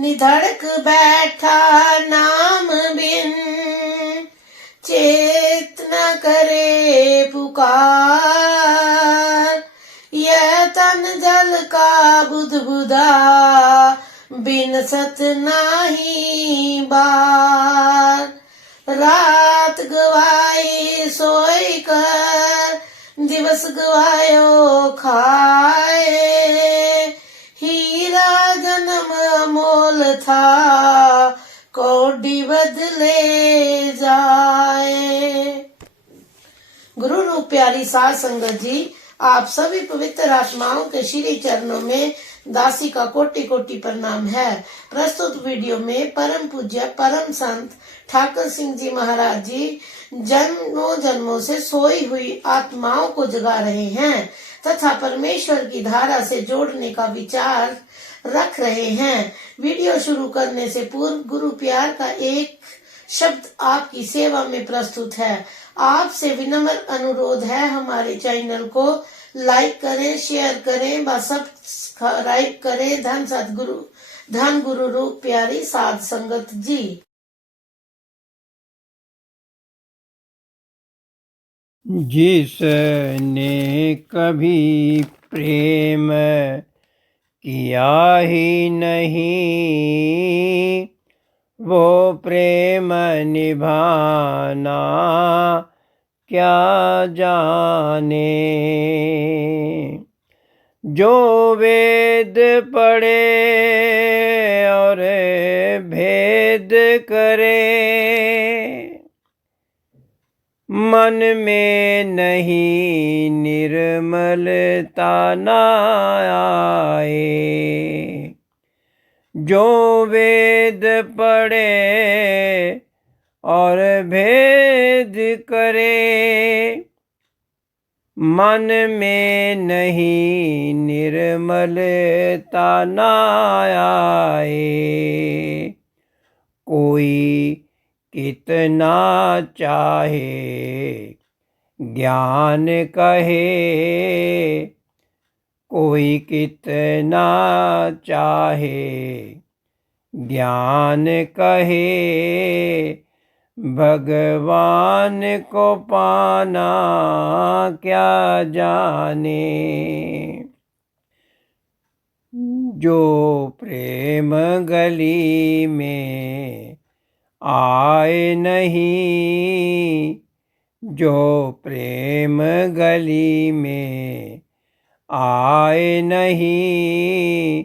निधड़क बैठा नाम बिन, चेत न करे पुकार। यह तन जल का बुदबुदा, बिन सत नाही बार। रात गवाई सोई कर, दिवस गवायो खाए। हीरा जन्म मोल था, कौड़ी बदले जाए। गुरु रूप प्यारी साध संगत जी, आप सभी पवित्र आत्माओं के श्री चरणों में दासी का कोटि कोटि प्रणाम है। प्रस्तुत वीडियो में परम पूज्य परम संत ठाकुर सिंह जी महाराज जी जन्मों जन्मों से सोई हुई आत्माओं को जगा रहे हैं तथा परमेश्वर की धारा से जोड़ने का विचार रख रहे हैं। वीडियो शुरू करने से पूर्व गुरु प्यार का एक शब्द आपकी सेवा में प्रस्तुत है। आपसे विनम्र अनुरोध है, हमारे चैनल को लाइक करें, शेयर करें व सब्सक्राइब करें। धन सतगुरु, धन गुरु रूप प्यारी साध संगत जी। जिसने कभी प्रेम किया ही नहीं, वो प्रेम निभाना क्या जाने। जो वेद पढ़े और भेद करे, मन में नहीं निर्मलता न आए। जो वेद पढ़े और भेद करे, मन में नहीं निर्मलता न आए। कोई कितना चाहे ज्ञान कहे, कोई कितना चाहे ज्ञान कहे, भगवान को पाना क्या जाने। जो प्रेम गली में आए नहीं, जो प्रेम गली में आए नहीं,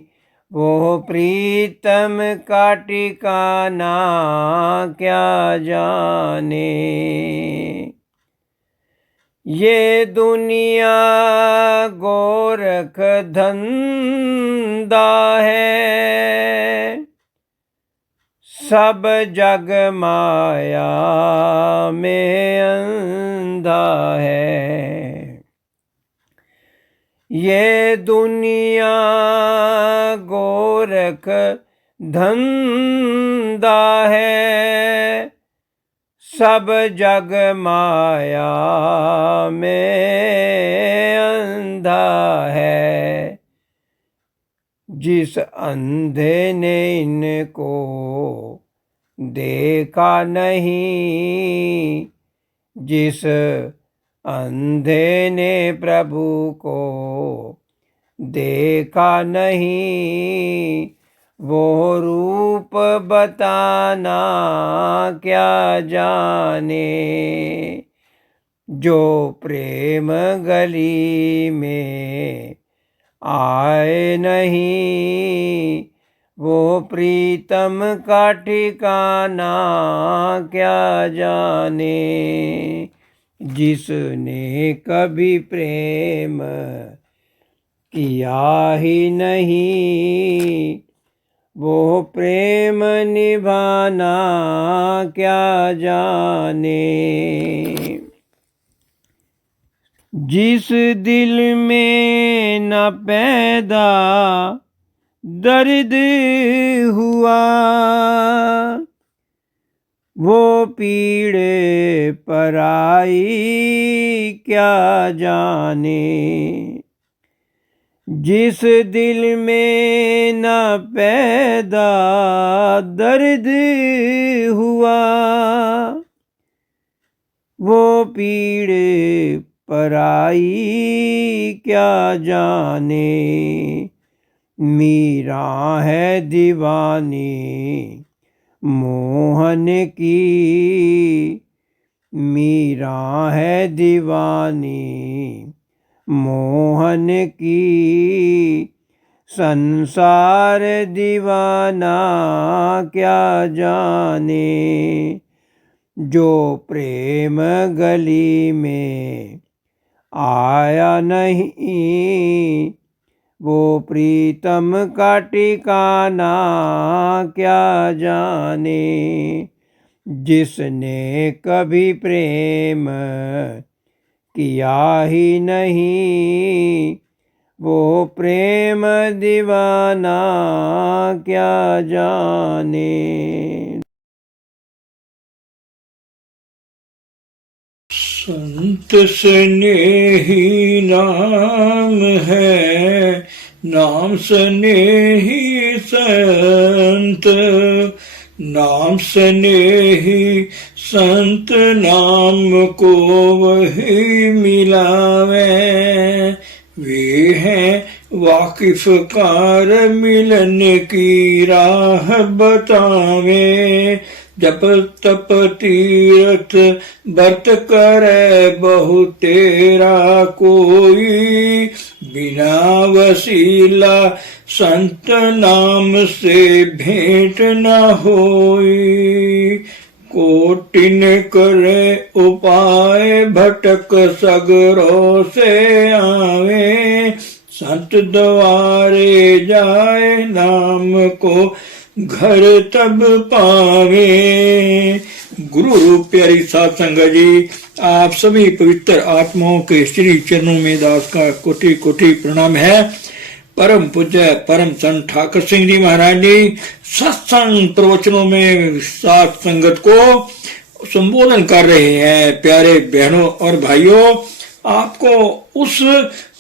वो प्रीतम का ठिकाना क्या जाने। ये दुनिया गोरख धंधा है, सब जग माया में अंधा है। ये दुनिया गोरख धंधा है, सब जग माया में अंधा है। जिस अंधे ने इनको देखा नहीं, जिस अंधे ने प्रभु को देखा नहीं, वो रूप बताना क्या जाने। जो प्रेम गली में आए नहीं, वो प्रीतम का ठिकाना क्या जाने। जिसने कभी प्रेम किया ही नहीं, वो प्रेम निभाना क्या जाने। जिस दिल में न पैदा दर्द हुआ, वो पीड़े पराई क्या जाने। जिस दिल में न पैदा दर्द हुआ, वो पीड़े पराई क्या जाने। मीरा है दीवानी मोहन की, मीरा है दीवानी मोहन की। संसार दीवाना क्या जाने। जो प्रेम गली में आया नहीं, वो प्रीतम का ठिकाना क्या जाने। जिसने कभी प्रेम किया ही नहीं, वो प्रेम दीवाना क्या जाने। संत स्नेही नाम है, नाम स्नेही संत। नाम स्नेही संत नाम को वही मिलावे। वे हैं वाकिफ कार मिलन की राह बतावे। जप तप तीरथ व्रत करे बहु तेरा कोई। बिना वसीला संत नाम से भेंट न होई। कोटिन करे उपाय भटक सगरों से आवे। संत द्वारे जाए नाम को घर तब पावे। गुरु रूप प्यारी साध संगत जी, आप सभी पवित्र आत्माओं के श्री चरणों में दास का कोटि कोटि प्रणाम है। परम पूज्य परम संत ठाकर सिंह जी महाराज जी सत्संग प्रवचनों में साध संगत को संबोधन कर रहे हैं। प्यारे बहनों और भाइयों, आपको उस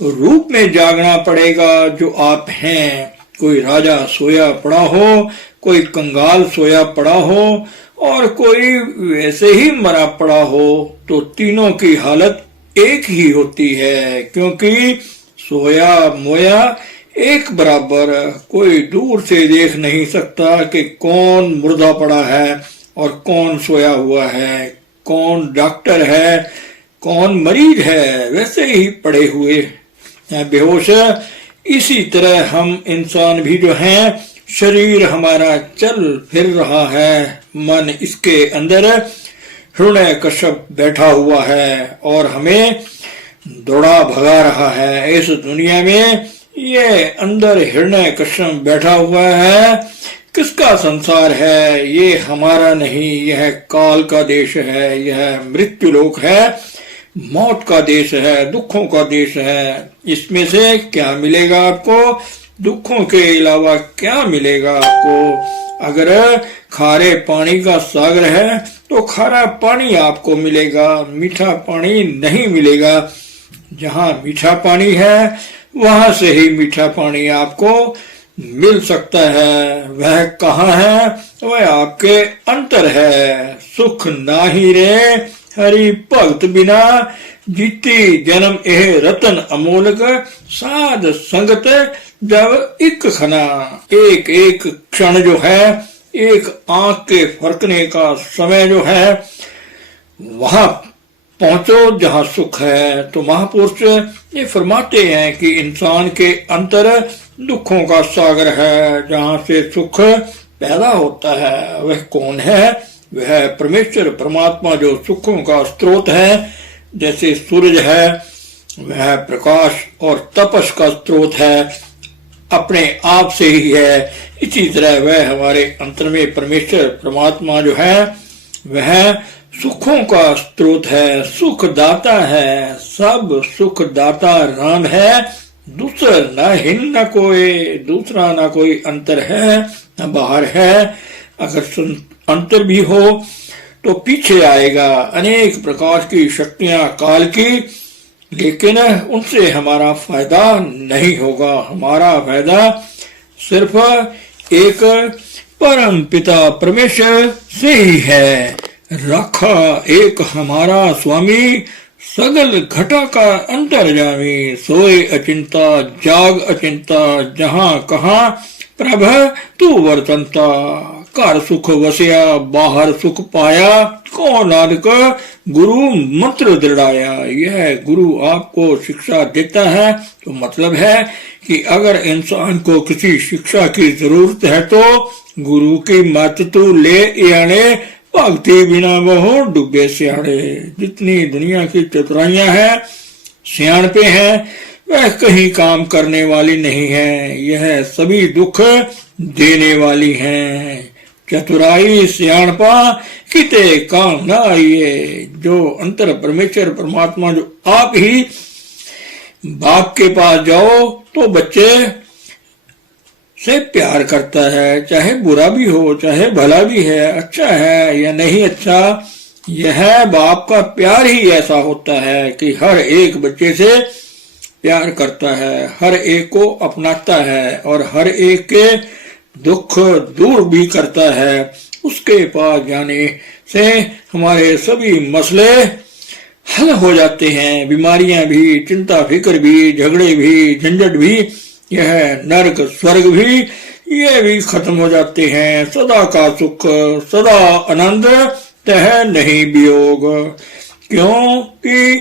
रूप में जागना पड़ेगा जो आप हैं। कोई राजा सोया पड़ा हो, कोई कंगाल सोया पड़ा हो और कोई वैसे ही मरा पड़ा हो, तो तीनों की हालत एक ही होती है। क्योंकि सोया मोया एक बराबर। कोई दूर से देख नहीं सकता कि कौन मुर्दा पड़ा है और कौन सोया हुआ है, कौन डॉक्टर है, कौन मरीज है। वैसे ही पड़े हुए हैं बेहोश। इसी तरह हम इंसान भी जो हैं, शरीर हमारा चल फिर रहा है, मन इसके अंदर हृदय कश्यप बैठा हुआ है और हमें दौड़ा भगा रहा है। इस दुनिया में ये अंदर हृदय कश्यप बैठा हुआ है। किसका संसार है? ये हमारा नहीं, यह काल का देश है, यह मृत्यु लोक है, मौत का देश है, दुखों का देश है। इसमें से क्या मिलेगा आपको? दुखों के अलावा क्या मिलेगा आपको? अगर खारे पानी का सागर है तो खारा पानी आपको मिलेगा, मीठा पानी नहीं मिलेगा। जहाँ मीठा पानी है वहां से ही मीठा पानी आपको मिल सकता है। वह कहाँ है? वह आपके अंतर है। सुख नाही रे हरि भगत बिना, जीती जन्म एह रतन अमोलक। साध संगत जब एक खना। एक एक क्षण जो है, एक आंख के फरकने का समय जो है, वहां पहुंचो जहां सुख है। तो महापुरुष ये फरमाते हैं कि इंसान के अंतर दुखों का सागर है, जहां से सुख पैदा होता है। वह कौन है? वह परमेश्वर परमात्मा जो सुखों का स्रोत है। जैसे सूरज है वह प्रकाश और तपस का स्रोत है, अपने आप से ही है। इसी तरह वह हमारे अंतर में परमेश्वर परमात्मा जो है वह सुखों का स्रोत है, सुख दाता है। सब सुख दाता राम है, दूसरा न हिन न कोई, दूसरा न कोई अंतर है न बाहर है। अगर अंतर भी हो तो पीछे आएगा। अनेक प्रकार की शक्तियां काल की लेकिन उनसे हमारा फायदा नहीं होगा। हमारा फायदा सिर्फ एक परम पिता परमेश्वर से ही है। रखा एक हमारा स्वामी, सगल घटा का अंतर्जामी, सोए अचिंता जाग अचिंता, जहां कहा प्रभ तू वर्तनता। कर सुख वसया बाहर सुख पाया, को नानक गुरु मंत्र दृढ़ाया। यह गुरु आपको शिक्षा देता है, तो मतलब है कि अगर इंसान को किसी शिक्षा की जरूरत है तो गुरु की मत तू ले याने, भक्ति बिना बहु डूबे सियाड़े। जितनी दुनिया की चतुराइयां हैं, सियाणपे हैं, वह कहीं काम करने वाली नहीं है। यह सभी दुख देने वाली हैं। चतुराई सियाणपा किते काम ना आइए। जो अंतर परमेश्वर परमात्मा, जो आप ही बाप के पास जाओ तो बच्चे से प्यार करता है, चाहे बुरा भी हो चाहे भला भी है, अच्छा है या नहीं अच्छा। यह बाप का प्यार ही ऐसा होता है कि हर एक बच्चे से प्यार करता है, हर एक को अपनाता है और हर एक के दुख दूर भी करता है। उसके पास जाने से हमारे सभी मसले हल हो जाते हैं। बीमारियां भी, चिंता फिक्र भी, झगड़े भी, झंझट भी, यह नरक स्वर्ग भी, ये भी खत्म हो जाते हैं। सदा का सुख, सदा आनंद, तह नहीं वियोग। क्योंकि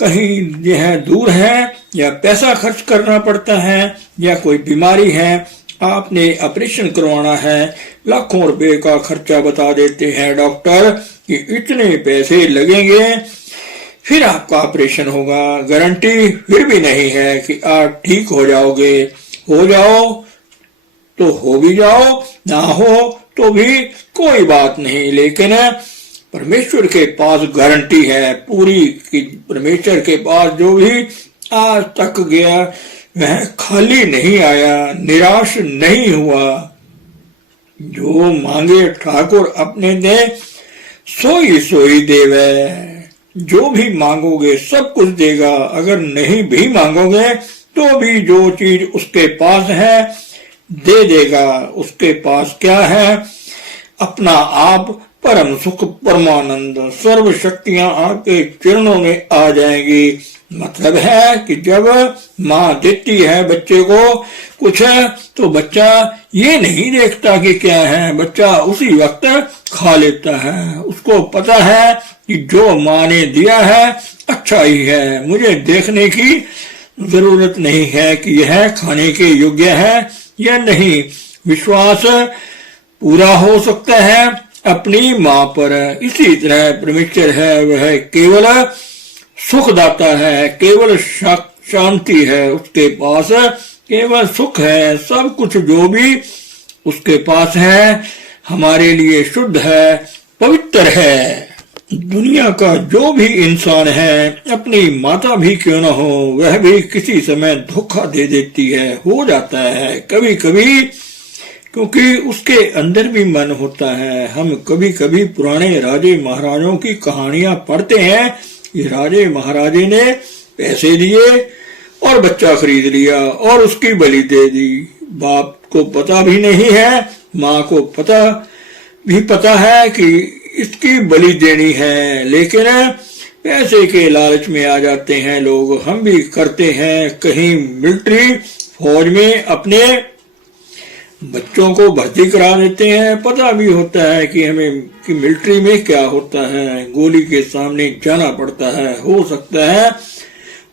कहीं यह दूर है, या पैसा खर्च करना पड़ता है, या कोई बीमारी है, आपने ऑपरेशन करवाना है, लाखों रुपए का खर्चा बता देते हैं डॉक्टर कि इतने पैसे लगेंगे फिर आपका ऑपरेशन होगा। गारंटी फिर भी नहीं है कि आप ठीक हो जाओगे। हो जाओ तो हो भी जाओ, ना हो तो भी कोई बात नहीं। लेकिन परमेश्वर के पास गारंटी है पूरी कि परमेश्वर के पास जो भी आज तक गया वह खाली नहीं आया, निराश नहीं हुआ। जो मांगे ठाकुर अपने दे, सोई सोई देवे। जो भी मांगोगे सब कुछ देगा। अगर नहीं भी मांगोगे तो भी जो चीज उसके पास है दे देगा। उसके पास क्या है? अपना आप, परम सुख, परमानंद, सर्व शक्तियां आपके चरणों में आ जाएंगी। मतलब है कि जब माँ देती है बच्चे को कुछ तो बच्चा ये नहीं देखता कि क्या है, बच्चा उसी वक्त खा लेता है। उसको पता है कि जो माँ ने दिया है अच्छा ही है, मुझे देखने की जरूरत नहीं है कि यह खाने के योग्य है या नहीं। विश्वास पूरा हो सकता है अपनी माँ पर। इसी तरह परमेश्वर है, वह केवल सुखदाता है, केवल शांति है उसके पास, केवल सुख है। सब कुछ जो भी उसके पास है हमारे लिए शुद्ध है, पवित्र है। दुनिया का जो भी इंसान है, अपनी माता भी क्यों न हो, वह भी किसी समय धोखा दे देती है, हो जाता है कभी कभी, क्योंकि उसके अंदर भी मन होता है। हम कभी कभी पुराने राजे महाराजों की कहानियां पढ़ते हैं कि राजे महाराजे ने पैसे दिए और बच्चा खरीद लिया और उसकी बलि दे दी। बाप को पता भी नहीं है, माँ को पता है कि इसकी बलि देनी है, लेकिन पैसे के लालच में आ जाते हैं लोग। हम भी करते हैं, कहीं मिलिट्री फौज में अपने बच्चों को भर्ती करा देते हैं। पता भी होता है कि हमें कि मिलिट्री में क्या होता है, गोली के सामने जाना पड़ता है। हो सकता है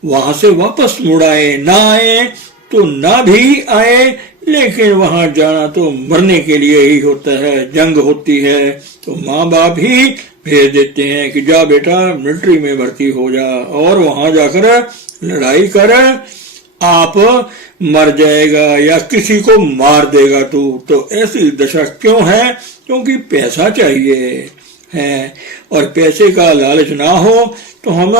वहां से वापस मुड़ आए, ना आए तो ना भी आए, लेकिन वहां जाना तो मरने के लिए ही होता है। जंग होती है तो माँ बाप ही भेज देते हैं कि जा बेटा मिलिट्री में भर्ती हो जा और वहां जाकर लड़ाई कर, आप मर जाएगा या किसी को मार देगा तू। तो ऐसी दशा क्यों है? क्योंकि पैसा चाहिए है और पैसे का लालच ना हो तो हम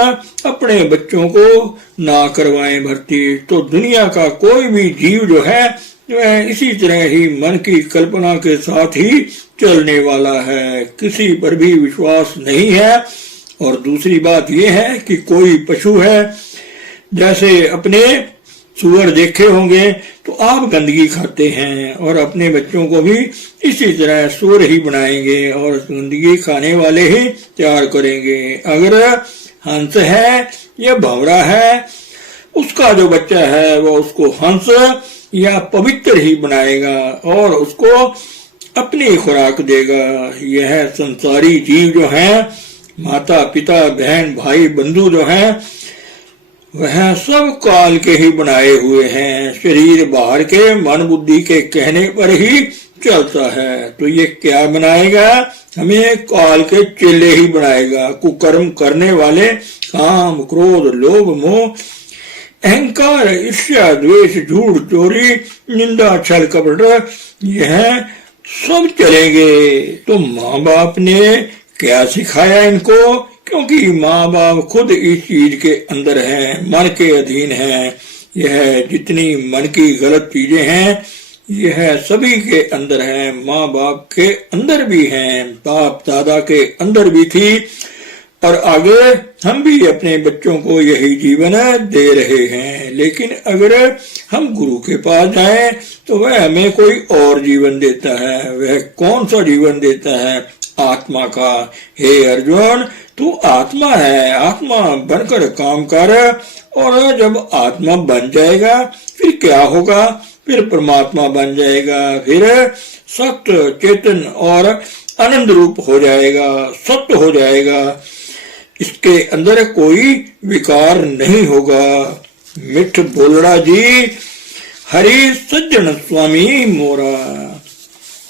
अपने बच्चों को ना करवाएं भर्ती। तो दुनिया का कोई भी जीव जो है वह इसी तरह ही मन की कल्पना के साथ ही चलने वाला है, किसी पर भी विश्वास नहीं है। और दूसरी बात यह है कि कोई पशु है जैसे अपने सूअर देखे होंगे तो आप गंदगी खाते हैं और अपने बच्चों को भी इसी तरह सूअर ही बनाएंगे और गंदगी खाने वाले ही तैयार करेंगे। अगर हंस है या भंवरा है, उसका जो बच्चा है वो उसको हंस या पवित्र ही बनाएगा और उसको अपनी खुराक देगा। यह संसारी जीव जो है, माता पिता बहन भाई बंधु जो है, वह सब काल के ही बनाए हुए हैं। शरीर बाहर के मन बुद्धि के कहने पर ही चलता है। तो ये क्या बनाएगा? हमें काल के चेले ही बनाएगा। कुकर्म करने वाले, काम क्रोध लोभ मोह अहंकार ईर्ष्या द्वेष झूठ चोरी निंदा छल कपट, यह सब चलेंगे। तो माँ बाप ने क्या सिखाया इनको? क्योंकि माँ बाप खुद इस चीज के अंदर हैं, मन के अधीन हैं। यह जितनी मन की गलत चीजें हैं, यह सभी के अंदर है। माँ बाप के अंदर भी हैं, बाप दादा के अंदर भी थी और आगे हम भी अपने बच्चों को यही जीवन दे रहे हैं। लेकिन अगर हम गुरु के पास जाएं तो वह हमें कोई और जीवन देता है। वह कौन सा जीवन देता है? आत्मा का। हे अर्जुन, तू आत्मा है, आत्मा बनकर काम कर। और जब आत्मा बन जाएगा फिर क्या होगा? फिर परमात्मा बन जाएगा, फिर सत्य चेतन और आनंद रूप हो जाएगा, सत्य हो जाएगा। इसके अंदर कोई विकार नहीं होगा। मिठ बोलड़ा जी, हरि सज्जन स्वामी मोरा।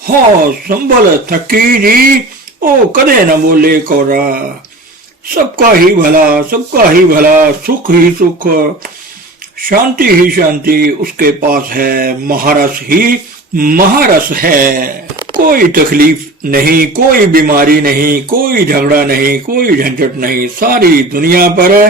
हाँ संभल थकी जी, ओ कदे न बोले कोरा। सबका ही भला, सबका ही भला, सुख ही सुख, शांति ही शांति उसके पास है। महारस ही महारस है। कोई तकलीफ नहीं, कोई बीमारी नहीं, कोई झगड़ा नहीं, कोई झंझट नहीं। सारी दुनिया पर,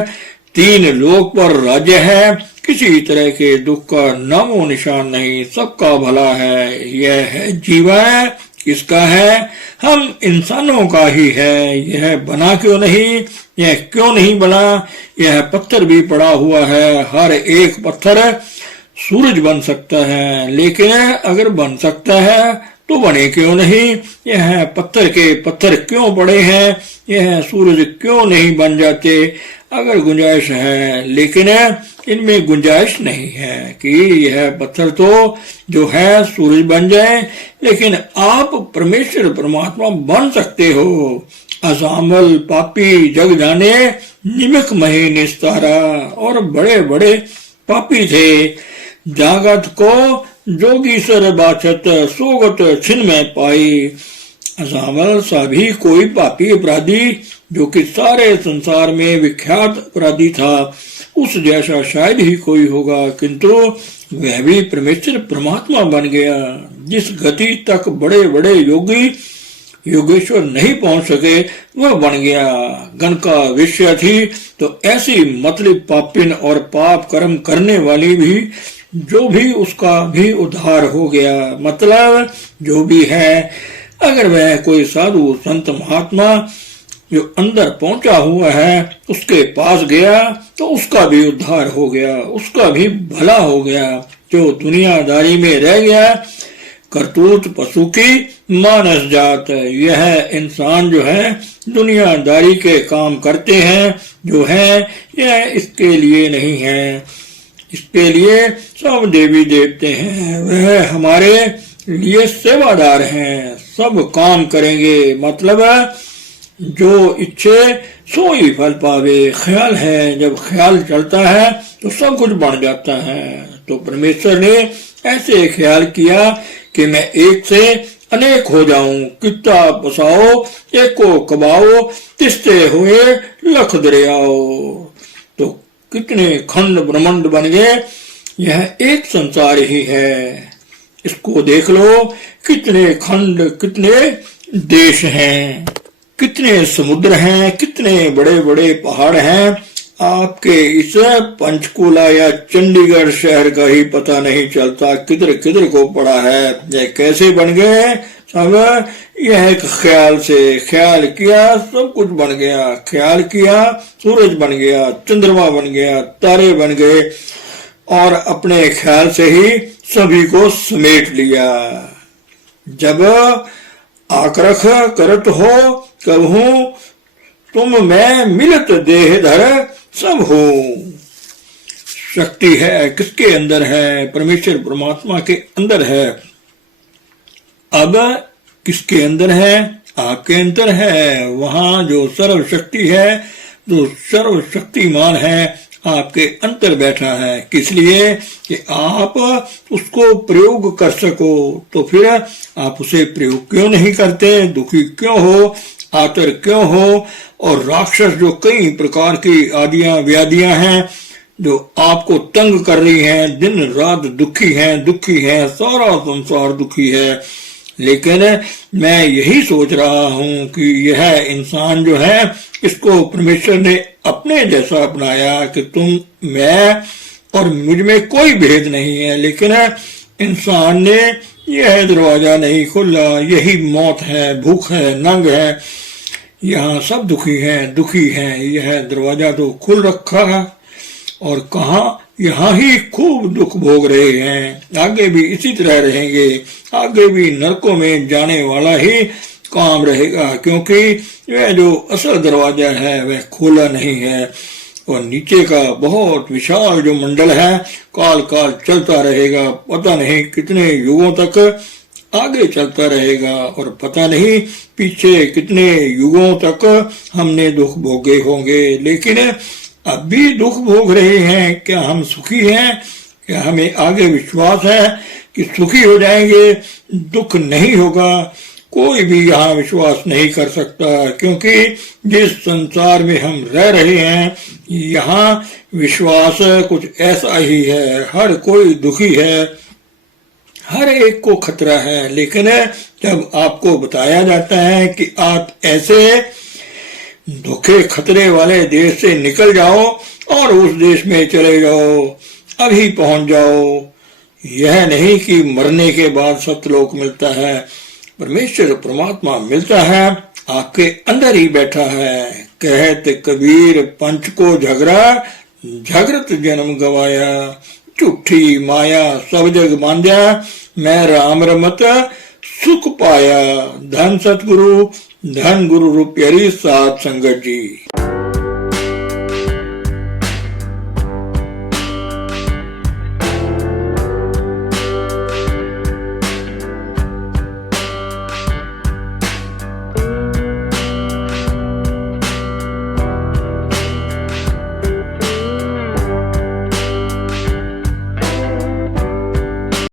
तीन लोक पर राज्य है। किसी तरह के दुख का नामो निशान नहीं। सबका भला है। यह है जीवन किसका है? हम इंसानों का ही है। यह बना क्यों नहीं? यह क्यों नहीं बना? यह पत्थर भी पड़ा हुआ है। हर एक पत्थर सूरज बन सकता है, लेकिन अगर बन सकता है तो बने क्यों नहीं? यह पत्थर के पत्थर क्यों पड़े हैं? यह सूरज क्यों नहीं बन जाते? अगर गुंजाइश है, लेकिन इनमें गुंजाइश नहीं है कि यह पत्थर तो जो है सूरज बन जाए। लेकिन आप परमेश्वर परमात्मा बन सकते हो। असामल पापी जग जाने, निमिक मही निस्तारा। और बड़े बड़े पापी थे। जागत को जोगी सर बाछत, सोगत छिन में पाई। असामल सभी कोई पापी अपराधी जो कि सारे संसार में विख्यात अपराधी था, उस जैसा शायद ही कोई होगा, किंतु वह भी परमेश्वर परमात्मा बन गया। जिस गति तक बड़े बड़े योगी योगेश्वर नहीं पहुंच सके वह बन गया। गण का विषय थी तो ऐसी मतलब पापिन और पाप कर्म करने वाली भी, जो भी उसका भी उद्धार हो गया। मतलब जो भी है, अगर वह कोई साधु संत महात्मा जो अंदर पहुंचा हुआ है उसके पास गया तो उसका भी उद्धार हो गया, उसका भी भला हो गया। जो दुनियादारी में रह गया, करतूत पशु की मानस जात। यह इंसान जो है दुनियादारी के काम करते हैं, जो है यह इसके लिए नहीं है। इसके लिए सब देवी देवते हैं, वह हमारे लिए सेवादार हैं, सब काम करेंगे। मतलब जो इच्छे सो ही फल पावे। ख्याल है, जब ख्याल चलता है तो सब कुछ बन जाता है। तो परमेश्वर ने ऐसे ख्याल किया कि मैं एक से अनेक हो जाऊं। कितना बसाओ एक को कबाओ, तिस्ते हुए लख दरियाओ। तो कितने खंड ब्रह्मांड बन गए। यह एक संसार ही है, इसको देख लो। कितने खंड, कितने देश हैं, कितने समुद्र हैं, कितने बड़े बड़े पहाड़ हैं। आपके इस पंचकूला या चंडीगढ़ शहर का ही पता नहीं चलता किधर किधर को पड़ा है। ये कैसे बन गए सब? यह एक ख्याल से, ख्याल किया सब कुछ बन गया, ख्याल किया सूरज बन गया, चंद्रमा बन गया, तारे बन गए और अपने ख्याल से ही सभी को समेट लिया। जब आक्रख करत हो कबहू तुम मैं मिलत देह धर सब हो। शक्ति है किसके अंदर है? परमेश्वर परमात्मा के अंदर है। अब किसके अंदर है? आपके अंदर है। वहां जो सर्वशक्ति है, जो सर्वशक्तिमान है, आपके अंतर बैठा है। किस लिए? कि आप उसको प्रयोग कर सको। तो फिर आप उसे प्रयोग क्यों नहीं करते? दुखी क्यों हो? आतर क्यों हो? और राक्षस जो कई प्रकार की आदियां व्याधियां हैं जो आपको तंग कर रही हैं, दिन रात दुखी हैं, सारा संसार दुखी है। लेकिन मैं यही सोच रहा हूं कि यह इंसान जो है इसको परमेश्वर ने अपने जैसा अपनाया कि तुम मैं और मुझ में कोई भेद नहीं है। लेकिन इंसान ने यह दरवाजा नहीं खोला। यही मौत है, भूख है, नंग है, यहाँ सब दुखी हैं। यह दरवाजा तो खुल रखा है और कहा यहाँ ही खूब दुख भोग रहे हैं। आगे भी इसी तरह रहेंगे, आगे भी नरकों में जाने वाला ही काम रहेगा, क्योंकि वह जो असल दरवाजा है वह खोला नहीं है। और नीचे का बहुत विशाल जो मंडल है काल काल चलता रहेगा, पता नहीं कितने युगों तक आगे चलता रहेगा और पता नहीं पीछे कितने युगों तक हमने दुख भोगे होंगे। लेकिन अब भी दुख भोग रहे हैं। क्या हम सुखी हैं? क्या हमें आगे विश्वास है कि सुखी हो जाएंगे, दुख नहीं होगा? कोई भी यहाँ विश्वास नहीं कर सकता, क्योंकि जिस संसार में हम रह रहे हैं यहाँ विश्वास कुछ ऐसा ही है। हर कोई दुखी है, हर एक को खतरा है। लेकिन जब आपको बताया जाता है कि आप ऐसे धोखे खतरे वाले देश से निकल जाओ और उस देश में चले जाओ, अभी पहुंच जाओ, यह नहीं कि मरने के बाद सतलोक मिलता है। परमेश्वर परमात्मा मिलता है, आपके अंदर ही बैठा है। कहत कबीर पंच को झगड़ा, झगड़त जन्म गवाया, झूठी माया सब जग मांझा, मैं राम रमत सुख पाया। धन सतगुरु, धन गुरु रूप प्यारी साध संगत जी।